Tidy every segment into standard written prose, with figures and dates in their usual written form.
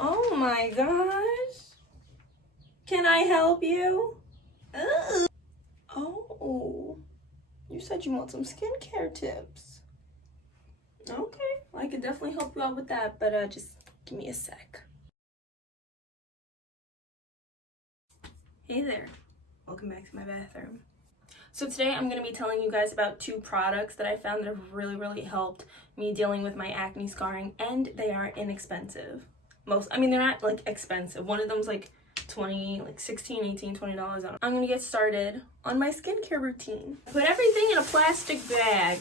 Oh my gosh. Can I help you? Ugh. Oh, you said you want some skincare tips. Okay, I could definitely help you out with that, but just give me a sec. Hey there, welcome back to my bathroom. So today I'm going to be telling you guys about 2 products that I found that have really helped me dealing with my acne scarring, and they are inexpensive. They're not like expensive. One of them's like 20, like 16, 18, $20. I'm going to get started on my skincare routine. Put everything in a plastic bag.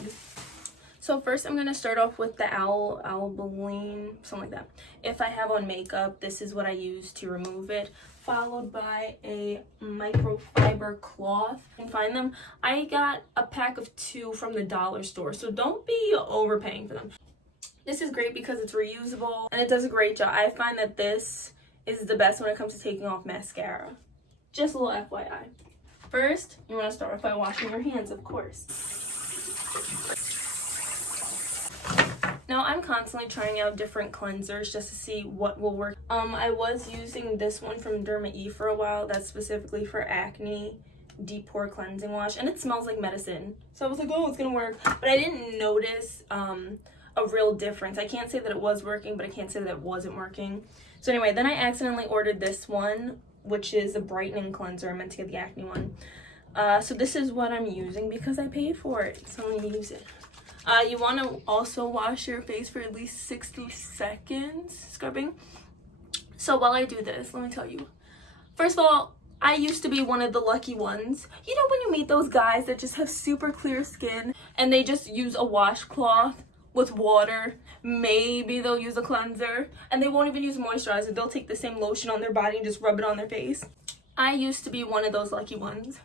So first I'm going to start off with the albaline, something like that. If I have on makeup, this is what I use to remove it, followed by a microfiber cloth. You can find them. I got a pack of 2 from the dollar store, so don't be overpaying for them. This is great because it's reusable and it does a great job. I find that this is the best when it comes to taking off mascara. Just a little FYI. First, you want to start off by washing your hands, of course. Now, I'm constantly trying out different cleansers just to see what will work. I was using this one from Derma for a while. That's specifically for acne, deep pore cleansing wash, and it smells like medicine. So I was like, oh, it's gonna work. But I didn't notice a real difference. I can't say that it was working, but I can't say that it wasn't working. So anyway, then I accidentally ordered this one, which is a brightening cleanser. I meant to get the acne one. So this is what I'm using because I paid for it. So I'm gonna use it. You want to also wash your face for at least 60 seconds scrubbing. So while I do this, let me tell you. First of all, I used to be one of the lucky ones. You know when you meet those guys that just have super clear skin and they just use a washcloth with water, maybe they'll use a cleanser, and they won't even use moisturizer. They'll take the same lotion on their body and just rub it on their face. I used to be one of those lucky ones.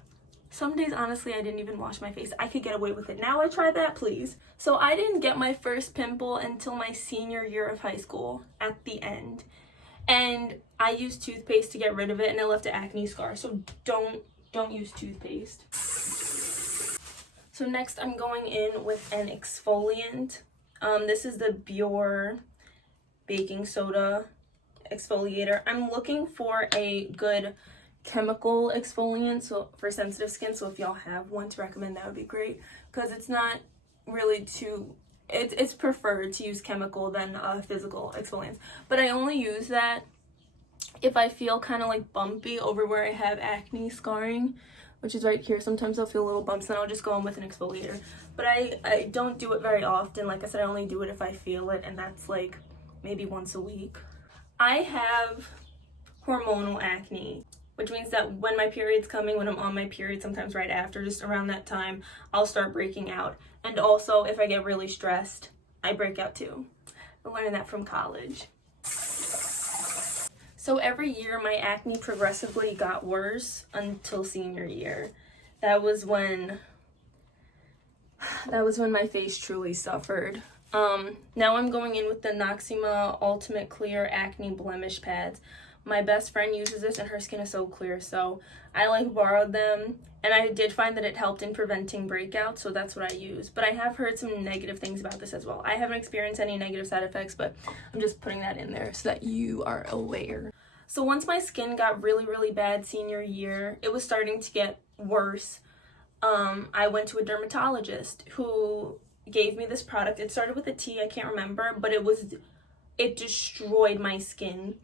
Some days, honestly, I didn't even wash my face. I could get away with it. Now I try that, please. So I didn't get my first pimple until my senior year of high school at the end. And I used toothpaste to get rid of it, and it left an acne scar. So don't use toothpaste. So next I'm going in with an exfoliant. This is the Biore baking soda exfoliator. I'm looking for a good chemical exfoliant so for sensitive skin, so if y'all have one to recommend, that would be great, because it's not really it's preferred to use chemical than physical exfoliants, but I only use that if I feel kind of like bumpy over where I have acne scarring, which is right here. Sometimes I'll feel little bumps and I'll just go in with an exfoliator, but I don't do it very often. Like I said, I only do it if I feel it, and that's like maybe once a week. I have hormonal acne, which means that when my period's coming, when I'm on my period, sometimes right after, just around that time, I'll start breaking out. And also, if I get really stressed, I break out too. I'm learning that from college. So every year, my acne progressively got worse until senior year. That was when my face truly suffered. Now I'm going in with the Noxzema Ultimate Clear Acne Blemish Pads. My best friend uses this and her skin is so clear, so I borrowed them, and I did find that it helped in preventing breakouts, so that's what I use. But I have heard some negative things about this as well. I haven't experienced any negative side effects, but I'm just putting that in there so that you are aware. So once my skin got really bad senior year, it was starting to get worse. I went to a dermatologist who gave me this product. It started with a T, I can't remember, but it destroyed my skin.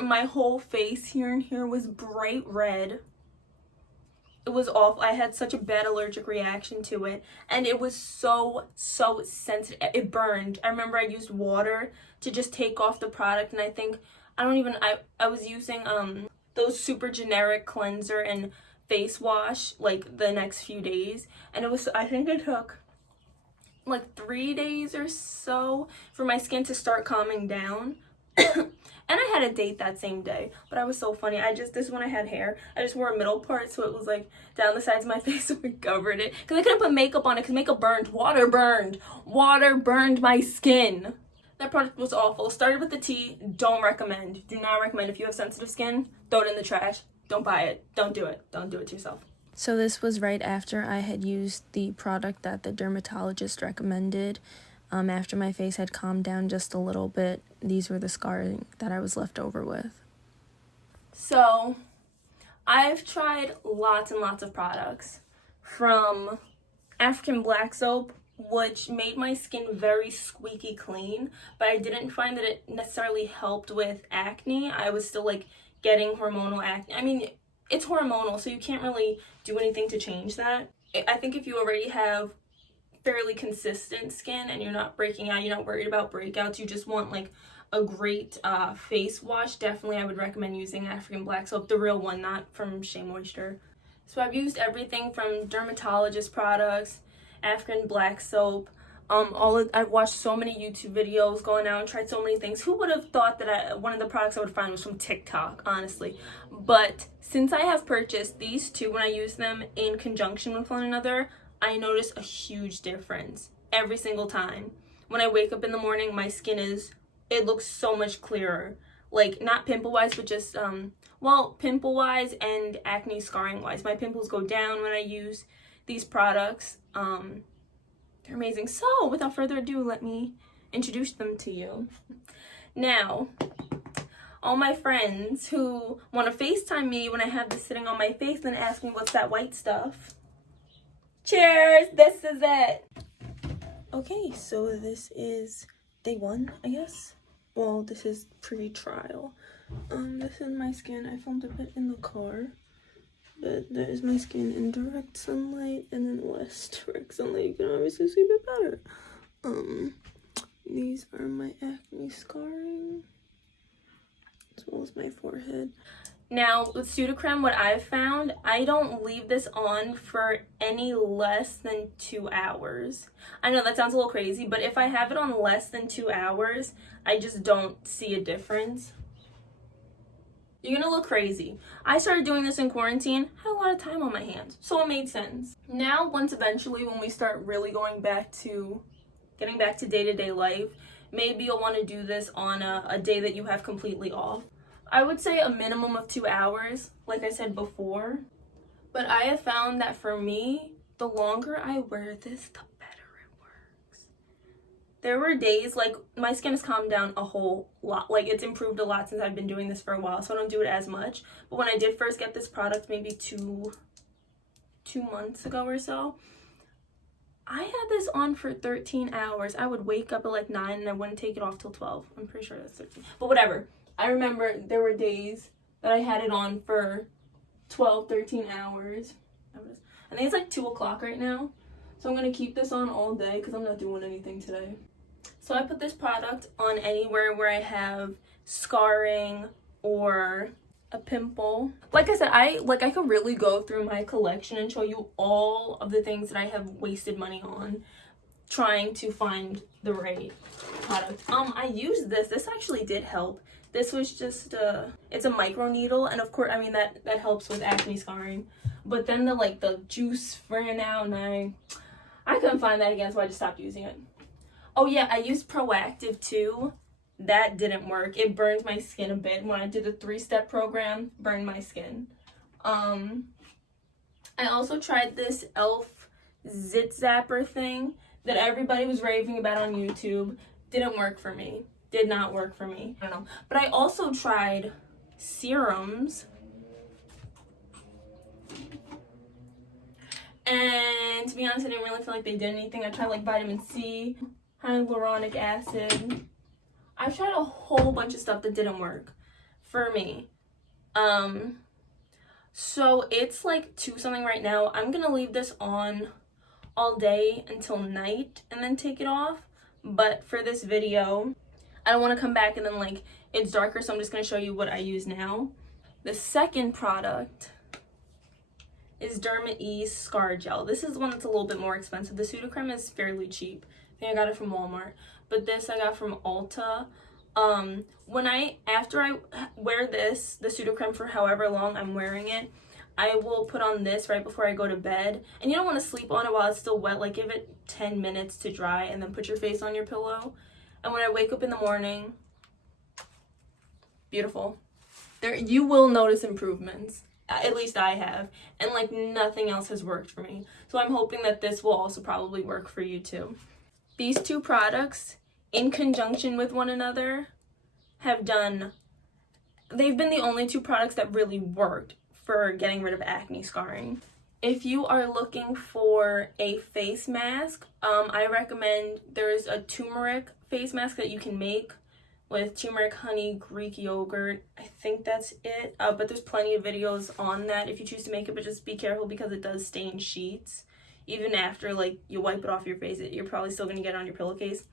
My whole face here and here was bright red. It was awful. I had such a bad allergic reaction to it, and it was so sensitive. It burned. I remember I used water to just take off the product, and I was using those super generic cleanser and face wash like the next few days, and I think it took like 3 days or so for my skin to start calming down. And I had a date that same day, but I was so funny. This is when I had hair. I just wore a middle part, so it was like down the sides of my face, so it covered it. Because I couldn't put makeup on it, because makeup burned. Water burned my skin. That product was awful. Started with the T. Don't recommend. Do not recommend. If you have sensitive skin, throw it in the trash. Don't buy it. Don't do it. Don't do it to yourself. So this was right after I had used the product that the dermatologist recommended. After my face had calmed down just a little bit, these were the scarring that I was left over with. So, I've tried lots and lots of products, from African black soap, which made my skin very squeaky clean, but I didn't find that it necessarily helped with acne. I was still like getting hormonal acne. I mean, it's hormonal, so you can't really do anything to change that. I think if you already have fairly consistent skin and you're not breaking out, you're not worried about breakouts, you just want like a great face wash, definitely I would recommend using African black soap, the real one, not from Shea Moisture. So I've used everything from dermatologist products, African black soap, I've watched so many YouTube videos, going out and tried so many things. Who would have thought that one of the products I would find was from TikTok, honestly? But since I have purchased these two, when I use them in conjunction with one another, I notice a huge difference every single time. When I wake up in the morning, my skin it looks so much clearer. Like, not pimple-wise, but just, well, pimple-wise and acne scarring-wise. My pimples go down when I use these products. They're amazing. So, without further ado, let me introduce them to you. Now, all my friends who want to FaceTime me when I have this sitting on my face and ask me what's that white stuff. Cheers! This is it! Okay, so this is day 1, I guess. Well, this is pre-trial. This is my skin. I filmed a bit in the car. But there's my skin in direct sunlight, and then less direct sunlight. You can obviously see a bit better. These are my acne scarring, as well as my forehead. Now, with Sudocrem, what I've found, I don't leave this on for any less than 2 hours. I know that sounds a little crazy, but if I have it on less than 2 hours, I just don't see a difference. You're gonna look crazy. I started doing this in quarantine, had a lot of time on my hands, so it made sense. Now, once eventually when we start really getting back to day-to-day life, maybe you'll want to do this on a day that you have completely off. I would say a minimum of 2 hours, like I said before. But I have found that for me, the longer I wear this, the better it works. There were days, like, my skin has calmed down a whole lot. Like, it's improved a lot since I've been doing this for a while, so I don't do it as much. But when I did first get this product, maybe two months ago or so, I had this on for 13 hours. I would wake up at like 9 and I wouldn't take it off till 12. I'm pretty sure that's 13. But whatever. I remember there were days that I had it on for 12, 13 hours. I think it's like 2 o'clock right now. So I'm going to keep this on all day because I'm not doing anything today. So I put this product on anywhere where I have scarring or a pimple. Like I said, I could really go through my collection and show you all of the things that I have wasted money on trying to find the right product. I used this actually did help. This was just it's a micro needle, and of course, I mean that helps with acne scarring. But then the juice ran out, and I couldn't find that again, so I just stopped using it. Oh yeah, I used Proactive too. That didn't work. It burned my skin a bit. When I did the 3-step program, burned my skin. I also tried this e.l.f. Zit Zapper thing that everybody was raving about on YouTube. Didn't work for me. Did not work for me. I don't know. But I also tried serums. And to be honest, I didn't really feel like they did anything. I tried like vitamin C, hyaluronic acid. I've tried a whole bunch of stuff that didn't work for me. So it's like 2 something right now. I'm gonna leave this on all day until night and then take it off. But for this video, I don't want to come back and then it's darker, so I'm just going to show you what I use now. The second product is Derma E Scar Gel. This is the one that's a little bit more expensive. The Sudocrem is fairly cheap. I think I got it from Walmart. But this I got from Ulta. After I wear this, the Sudocrem, for however long I'm wearing it, I will put on this right before I go to bed. And you don't want to sleep on it while it's still wet. Like, give it 10 minutes to dry and then put your face on your pillow. And when I wake up in the morning, beautiful. You will notice improvements. At least I have. And nothing else has worked for me. So I'm hoping that this will also probably work for you too. These two products, in conjunction with one another, they've been the only two products that really worked for getting rid of acne scarring. If you are looking for a face mask, I recommend there's a turmeric face mask that you can make with turmeric, honey, Greek yogurt. I think that's it. But there's plenty of videos on that if you choose to make it, but just be careful because it does stain sheets. Even after, like, you wipe it off your face, you're probably still going to get it on your pillowcase.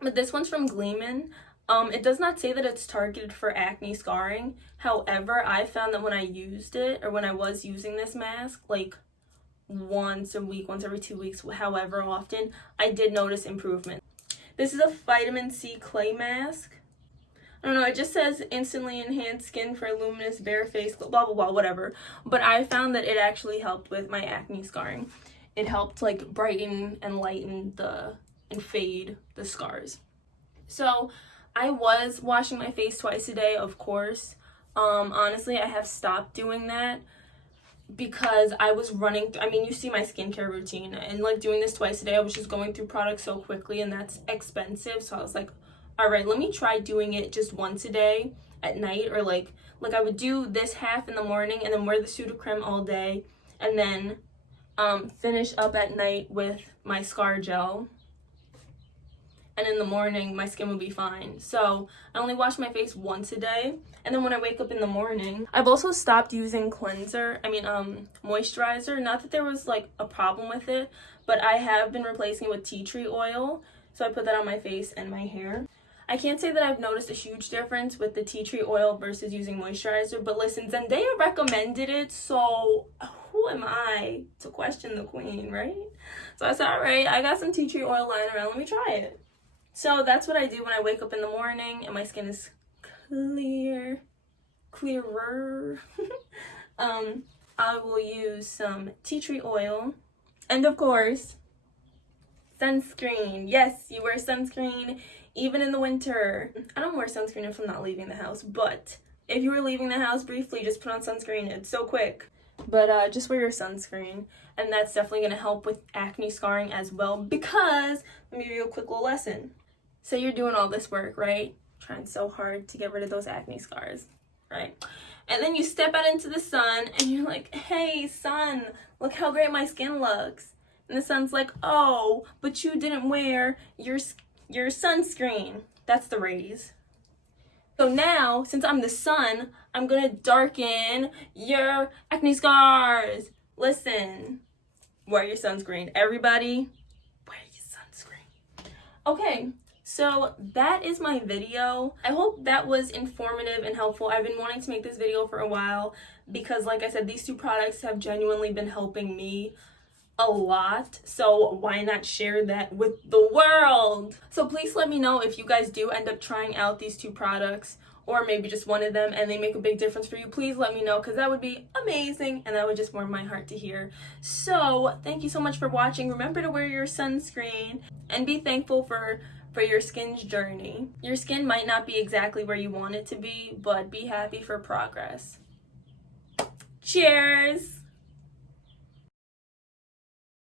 But this one's from Gleeman. It does not say that it's targeted for acne scarring. However, I found that when I used it, or when I was using this mask, like once a week, once every 2 weeks, however often, I did notice improvement. This is a vitamin C clay mask. I don't know, it just says instantly enhanced skin for luminous bare face, blah blah blah, whatever. But I found that it actually helped with my acne scarring. It helped like brighten and lighten and fade the scars. So I was washing my face twice a day, of course. Honestly, I have stopped doing that because I was running through, I mean, you see my skincare routine, and like doing this twice a day, I was just going through products so quickly, and that's expensive. So I was like, all right, let me try doing it just once a day at night, or like I would do this half in the morning and then wear the Sudocrem all day, and then finish up at night with my scar gel, and in the morning my skin would be fine. So I only wash my face once a day, and then when I wake up in the morning, I've also stopped using moisturizer. Not that there was like a problem with it, but I have been replacing it with tea tree oil. So I put that on my face and my hair. I can't say that I've noticed a huge difference with the tea tree oil versus using moisturizer, but listen, Zendaya recommended it, so who am I to question the queen, right? So I said, all right, I got some tea tree oil lying around, let me try it. So that's what I do when I wake up in the morning and my skin is clearer. I will use some tea tree oil, and of course, sunscreen. Yes, you wear sunscreen even in the winter. I don't wear sunscreen if I'm not leaving the house, but if you were leaving the house briefly, just put on sunscreen. It's so quick. But just wear your sunscreen, and that's definitely going to help with acne scarring as well, because let me give you a quick little lesson. Say you're doing all this work, right? Trying so hard to get rid of those acne scars, right? And then you step out into the sun and you're like, hey, sun, look how great my skin looks. And the sun's like, oh, but you didn't wear your sunscreen. That's the rays. So now, since I'm the sun, I'm gonna darken your acne scars. Listen, wear your sunscreen. Everybody, wear your sunscreen. Okay, so that is my video. I hope that was informative and helpful. I've been wanting to make this video for a while because, like I said, these two products have genuinely been helping me a lot, so why not share that with the world? So please let me know if you guys do end up trying out these two products, or maybe just one of them, and they make a big difference for you. Please let me know, because that would be amazing, and that would just warm my heart to hear. So thank you so much for watching. Remember to wear your sunscreen and be thankful for your skin's journey. Your skin might not be exactly where you want it to be, but be happy for progress. Cheers!